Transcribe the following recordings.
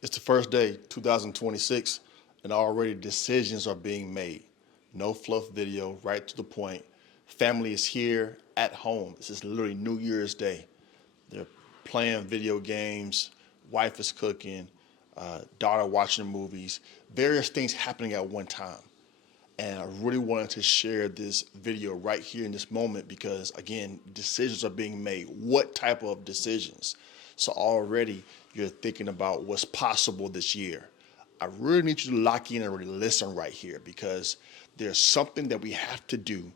It's the first day, 2026, and already decisions are being made. No fluff video, right to the point. Family is here at home. This is literally New Year's Day. They're playing video games, wife is cooking, daughter watching movies, various things happening at one time. And I really wanted to share this video right here in this moment because, again, decisions are being made. What type of decisions? So already you're thinking about what's possible this year. I really need you to lock in and really listen right here because there's something that we have to do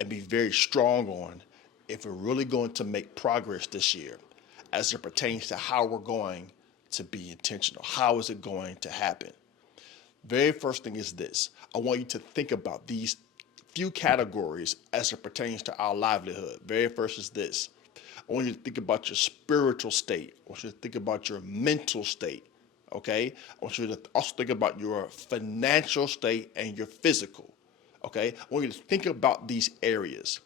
and be very strong on if we're really going to make progress this year as it pertains to how we're going to be intentional. How is it going to happen? Very first thing is this. I want you to think about these few categories as it pertains to our livelihood. Very first is this. I want you to think about your spiritual state. I want you to think about your mental state. Okay? I want you to also think about your financial state and your physical. Okay? I want you to think about these areas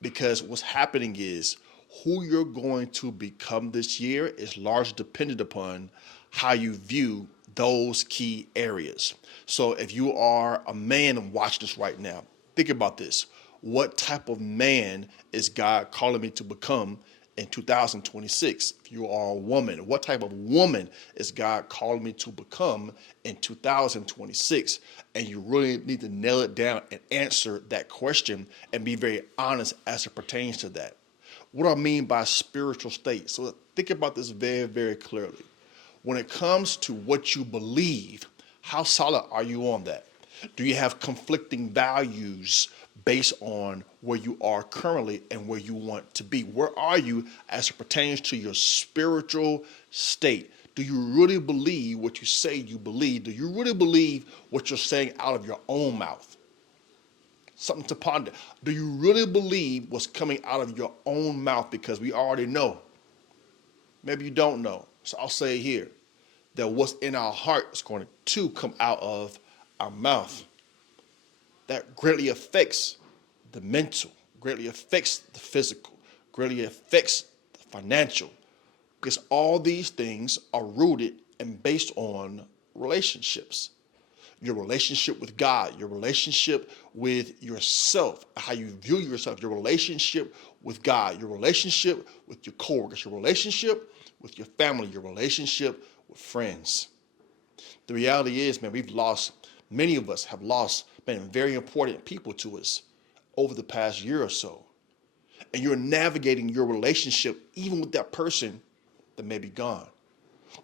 because what's happening is who you're going to become this year is largely dependent upon how you view those key areas. So if you are a man watching this right now, think about this. What type of man is God calling me to become in 2026? If you are a woman, what type of woman is God calling me to become in 2026? And you really need to nail it down and answer that question and be very honest as it pertains to that. What do I mean by spiritual state? So think about this very, very clearly. When it comes to what you believe, how solid are you on that? Do you have conflicting values based on where you are currently and where you want to be? Where are you as it pertains to your spiritual state? Do you really believe what you say you believe? Do you really believe what you're saying out of your own mouth? Something to ponder. Do you really believe what's coming out of your own mouth? Because we already know. Maybe you don't know. So I'll say here that what's in our heart is going to come out of our mouth. That greatly affects the mental, greatly affects the physical, greatly affects the financial. Because all these things are rooted and based on relationships. Your relationship with God, your relationship with yourself, how you view yourself, your relationship with God, your relationship with your coworkers, your relationship with your family, your relationship with friends. The reality is, man, many of us have lost, man, very important people to us over the past year or so. And you're navigating your relationship even with that person that may be gone.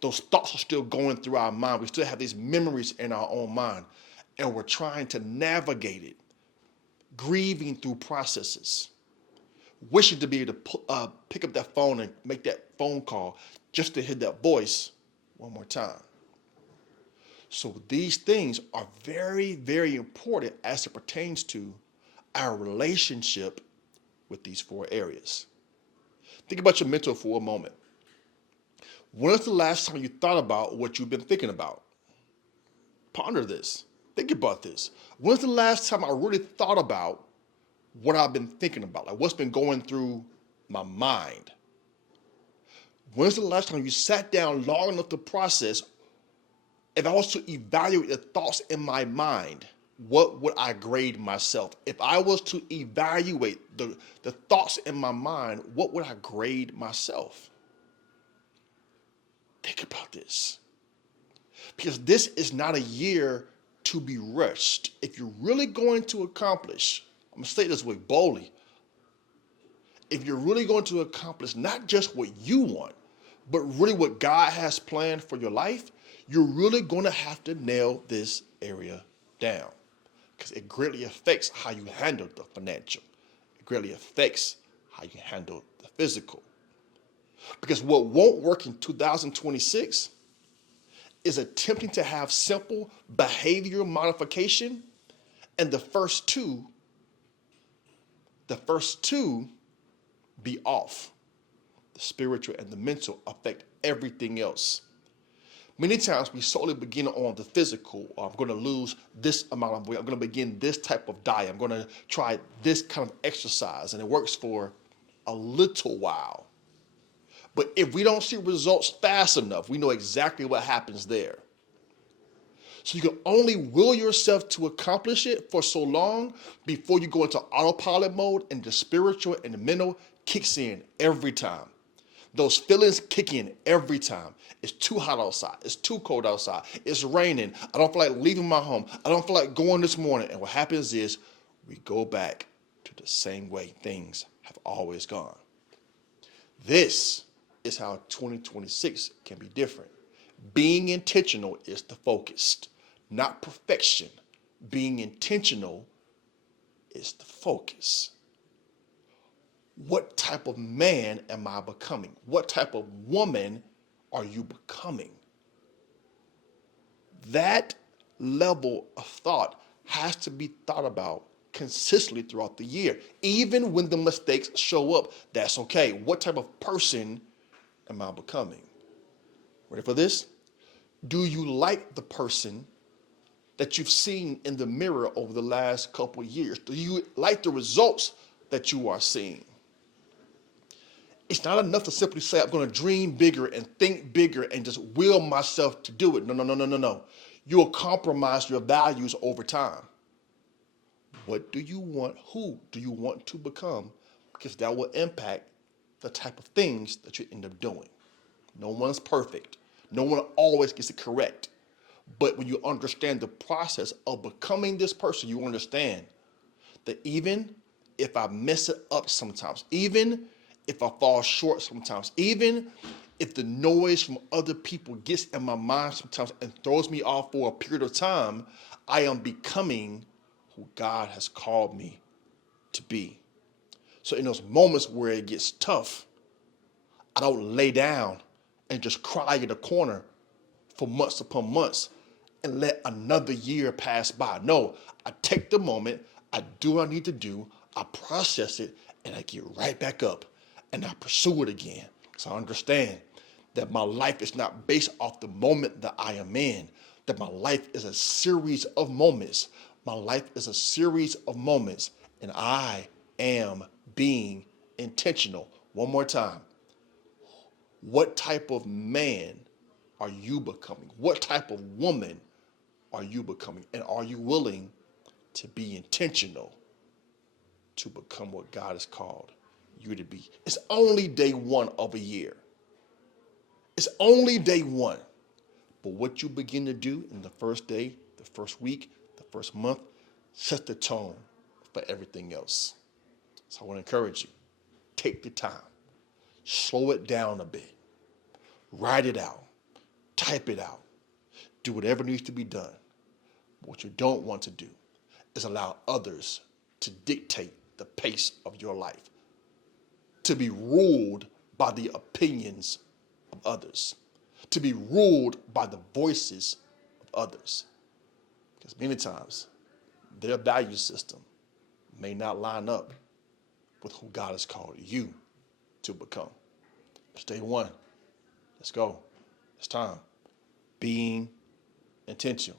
Those thoughts are still going through our mind. We still have these memories in our own mind. And we're trying to navigate it, grieving through processes, wishing to be able to pick up that phone and make that phone call just to hear that voice one more time. So these things are very, very important as it pertains to our relationship with these four areas. Think about your mental for a moment. When was the last time you thought about what you've been thinking about? Ponder this. Think about this. When's the last time I really thought about what I've been thinking about? Like what's been going through my mind? When's the last time you sat down long enough to process, if I was to evaluate the thoughts in my mind, what would I grade myself? If I was to evaluate the thoughts in my mind, what would I grade myself? Think about this. Because this is not a year to be rushed. If you're really going to accomplish, I'm going to say this way boldly, if you're really going to accomplish not just what you want, but really what God has planned for your life, you're really going to have to nail this area down because it greatly affects how you handle the financial. It greatly affects how you handle the physical. Because what won't work in 2026 is attempting to have simple behavior modification, and the first two be off. The spiritual and the mental affect everything else. Many times we solely begin on the physical. I'm going to lose this amount of weight. I'm going to begin this type of diet. I'm going to try this kind of exercise, and it works for a little while. But if we don't see results fast enough, we know exactly what happens there. So you can only will yourself to accomplish it for so long before you go into autopilot mode, and the spiritual and the mental kicks in every time. Those feelings kick in every time. It's too hot outside. It's too cold outside. It's raining. I don't feel like leaving my home. I don't feel like going this morning. And what happens is we go back to the same way things have always gone. This is how 2026 can be different. Being intentional is the focus, not perfection. Being intentional is the focus. What type of man am I becoming? What type of woman are you becoming? That level of thought has to be thought about consistently throughout the year. Even when the mistakes show up, that's okay. What type of person am I becoming? Ready for this? Do you like the person that you've seen in the mirror over the last couple of years? Do you like the results that you are seeing? It's not enough to simply say, I'm going to dream bigger and think bigger and just will myself to do it. No. You'll compromise your values over time. What do you want? Who do you want to become? Because that will impact the type of things that you end up doing. No one's perfect. No one always gets it correct. But when you understand the process of becoming this person, you understand that even if I mess it up sometimes, even if I fall short sometimes, even if the noise from other people gets in my mind sometimes and throws me off for a period of time, I am becoming who God has called me to be. So in those moments where it gets tough, I don't lay down and just cry in a corner for months upon months and let another year pass by. No, I take the moment, I do what I need to do, I process it, and I get right back up and I pursue it again. So I understand that my life is not based off the moment that I am in, that my life is a series of moments. My life is a series of moments, and I am being intentional. One more time. What type of man are you becoming? What type of woman are you becoming? And are you willing to be intentional to become what God has called you to be? It's only day one of a year. It's only day one. But what you begin to do in the first day, the first week, the first month, sets the tone for everything else. So I want to encourage you, take the time, slow it down a bit, write it out, type it out, do whatever needs to be done. What you don't want to do is allow others to dictate the pace of your life, to be ruled by the opinions of others, to be ruled by the voices of others. Because many times, their value system may not line up with who God has called you to become. It's day one. Let's go. It's time. Being intentional.